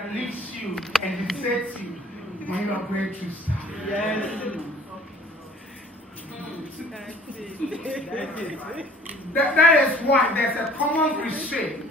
that lifts you and sets you when you are going through stuff. Yes. That is why there's a common cliche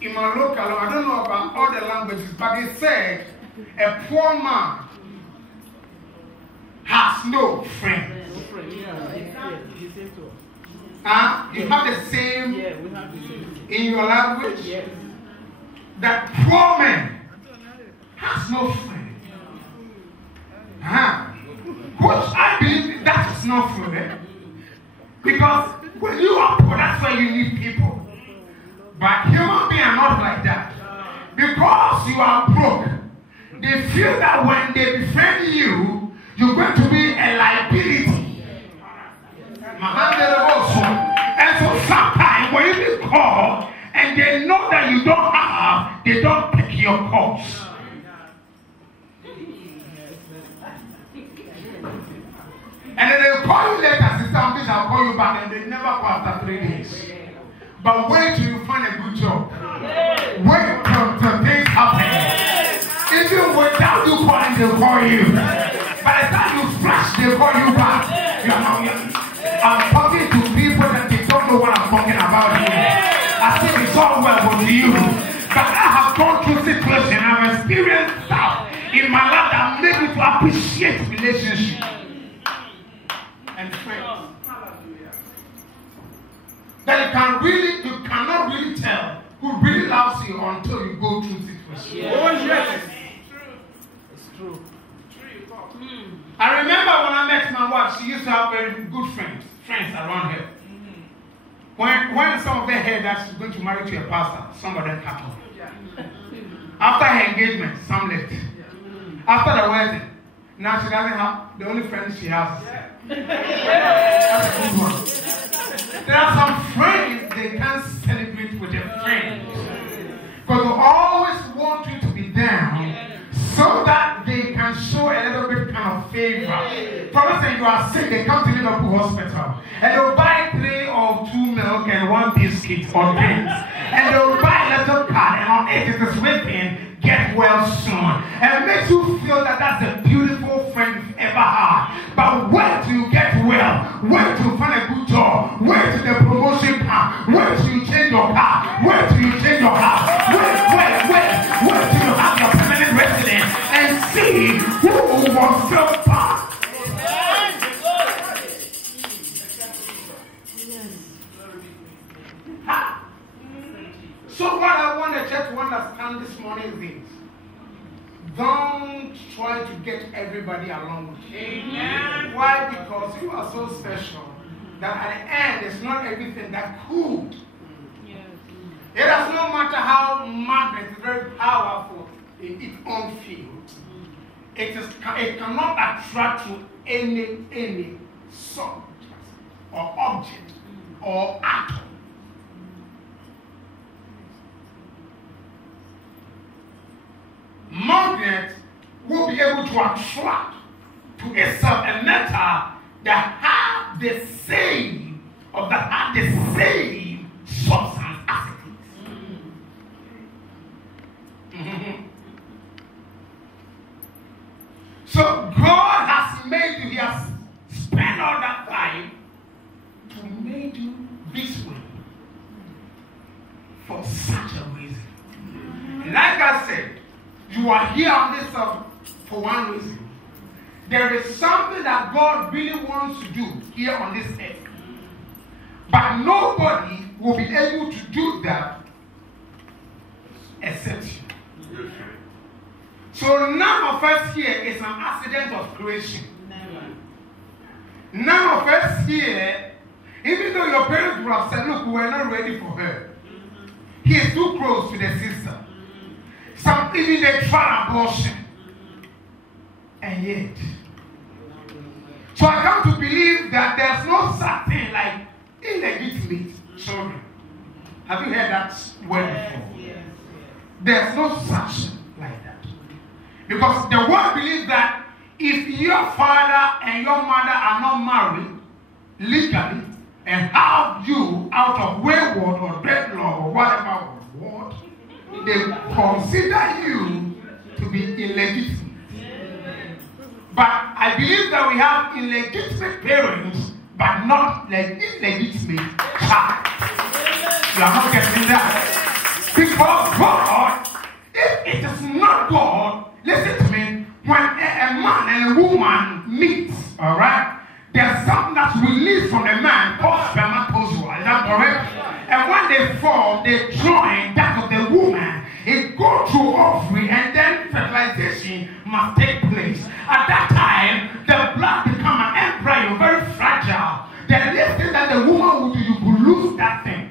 in my local, I don't know about other languages, but it said, a poor man has no friend. You have the same in your language? Yes. That poor man has no friend. Which I believe that is not true. Because when you are poor, that's why you need people. But human beings are not like that. Because you are broke, they feel that when they befriend you, you're going to be a liability. And so sometimes when you call and they know that you don't have, they don't pick your calls. And then they'll call you later, sister, I'll call you back, and they never call after 3 days. But wait till you find a good job. Wait till things happen. Even without you calling, they'll call you. By the time you flash, they'll call you back. I'm talking to people that they don't know what I'm talking about here. I think it's all well with you. But I have gone through situations, I've experienced stuff in my life that made me to appreciate relationships and friends. That you cannot really tell who really loves you until you go through situations. Oh yes. It's true. I remember when I met my wife, she used to have very good friends around her. When some of them heard that she's going to marry to a pastor, some of them cut off. After her engagement, some left. After the wedding, now she doesn't have, the only friends she has is her. That's a good one. There are some friends they can't celebrate with their friends. Because they always want you to be down so that they can show a little bit kind of favor. For instance, you are sick, they come to Liverpool Hospital and they'll buy 3 or 2 milk and 1 biscuit or drinks. And they'll buy a little card and on it is written, get well soon. And it makes you feel that that's a beautiful friend you've ever had. But wait till you get well. Wait till you find a good job. Wait till the promotion comes. Wait till you change your car. Wait till you change your house. Wait till you have your permanent residence and see who will fill part. So what I want the church to understand this morning is this. Don't try to get everybody along with you. Amen. Why? Because you are so special that at the end it's not everything that could. Yes. It does not matter how magnet is very powerful in its own field. It cannot attract to any subject or object or atom. Magnet will be able to attract to itself a metal that have the same substance as it is. So God has made you, He has spent all that time to make you this way for such a reason. Like I said, you are here on this earth for one reason. There is something that God really wants to do here on this earth. But nobody will be able to do that except you. So none of us here is an accident of creation. None of us here, even though your parents would have said, look, we are not ready for her. He is too close to the sister. Some even they try abortion. And yet. So I come to believe that there's no such thing like illegitimate children. Have you heard that word before? Yes. There's no such like that. Because the world believes that if your father and your mother are not married legally and have you out of wayward or deadlock or whatever word, they consider you But I believe that we have illegitimate parents, but not illegitimate child. You are not getting that. Because God, if it is not God, listen to me, when a man and a woman meet, all right, there's something that's released from the man called spermatozoa. Is that correct? And when they form, they join that of the woman. It goes through ovary, and then fertilization must take place. At that time, the blood becomes an embryo, very fragile. The next thing that the woman will do, you will lose that thing.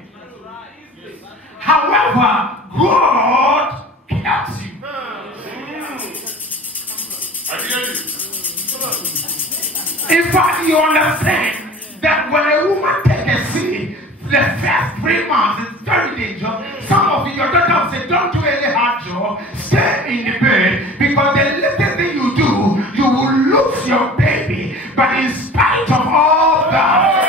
However, God helps you. In fact, you understand that when a woman takes a seed, the first 3 months is very dangerous. Some of your daughter will say, don't do any hard job, stay in the bed, because the little thing you do, you will lose your baby. But in spite of all that,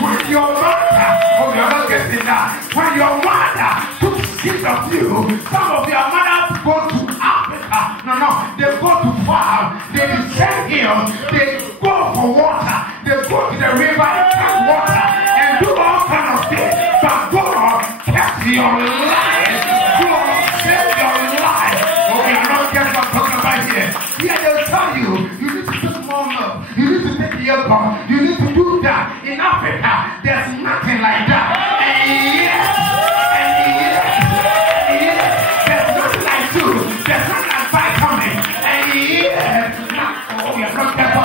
when your mother, oh, you're not getting that. When your mother took seed of you, some of your mothers go to Africa. No, they go to farm, they descend here, they go for water, they go to the river and catch water, and do all kind of things. But God kept your life. God saved your life. Okay, I don't get what I'm talking about here. Yeah, they'll tell you, you need to take more milk, you need to take yogurt, you need to do that. In Africa, there's nothing like that. And yes, there's nothing like you. There's nothing like vitamin. And yes, oh, you're not careful.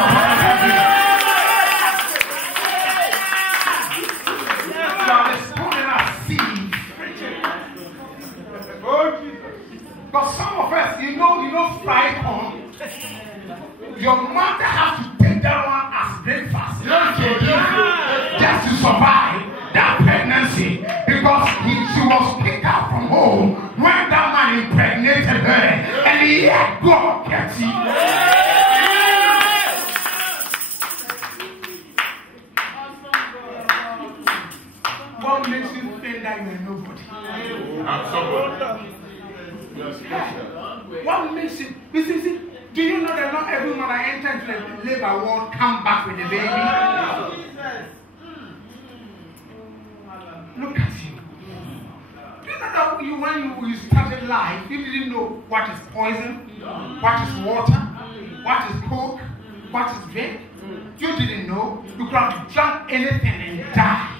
But some of us, you know, fried corn. Your mother has to take that one as breakfast. Just to survive that pregnancy. Because she was picked up from home when that man impregnated her. And yet God kept it. What makes you think that you're nobody? I'm somebody. What makes it? You see, do you know that not every man that enters into the labor world come back with a baby? Look at you. Do you know that when you started life, you didn't know what is poison, what is water, what is coke, what is drink? You didn't know. You could have drunk anything and died.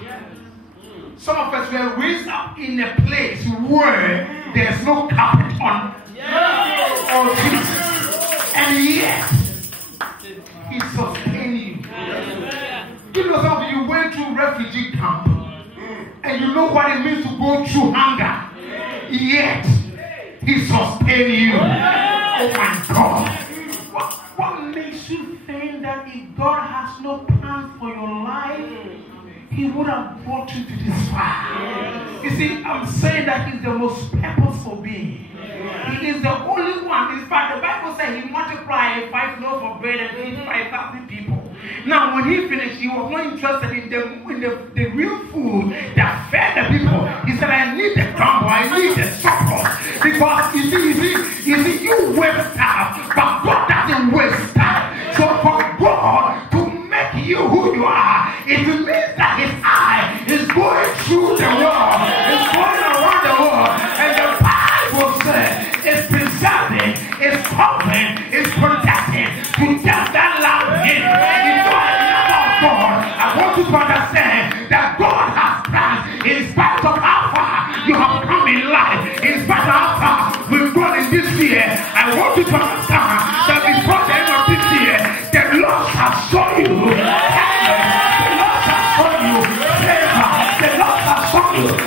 Some of us were raised up in a place where there's no carpet on or Jesus. And yet, He sustained you. You know, some of you went through refugee camp. And you know what it means to go through hunger. Yet, He sustained you. Oh my God. What makes you think that if God has no plans for your life, He would have brought you to this far? You see, I'm saying that He's the most purposeful being. He is the only one. In fact, the Bible says He multiplied 5 loaves of bread and feed 5,000 people. Now, when He finished, He was not interested in the real food that fed the people. He said, I need the crumble, I need the supper. Because you see, you waste stuff, but God doesn't waste stuff. So for God to make you who you are, it means that His eye is going through the world, is going around the world, and the Bible says it's preserving, it's covering, it's protecting to get that lamb in. If you are a lover of God, I want you to understand that God has plans in spite of how far you have come in life, in spite of how far we've gone in this year. I want you to understand that before the end of this year, the Lord shall show you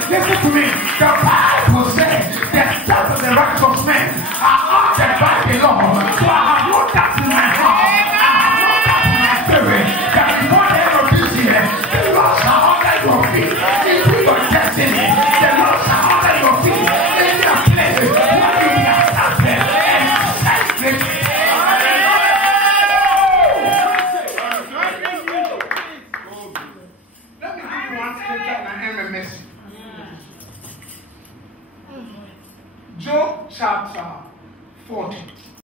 listen to me. The Bible says the steps of the righteous men are ordered by the Lord. So I have no doubt in my heart, I have no doubt in my spirit that before the end of this year, the Lord shall order your feet into your destiny. The Lord shall order your feet into your place where you be accepted and celebrated. Let me give you one scripture and end my message. Job chapter 40.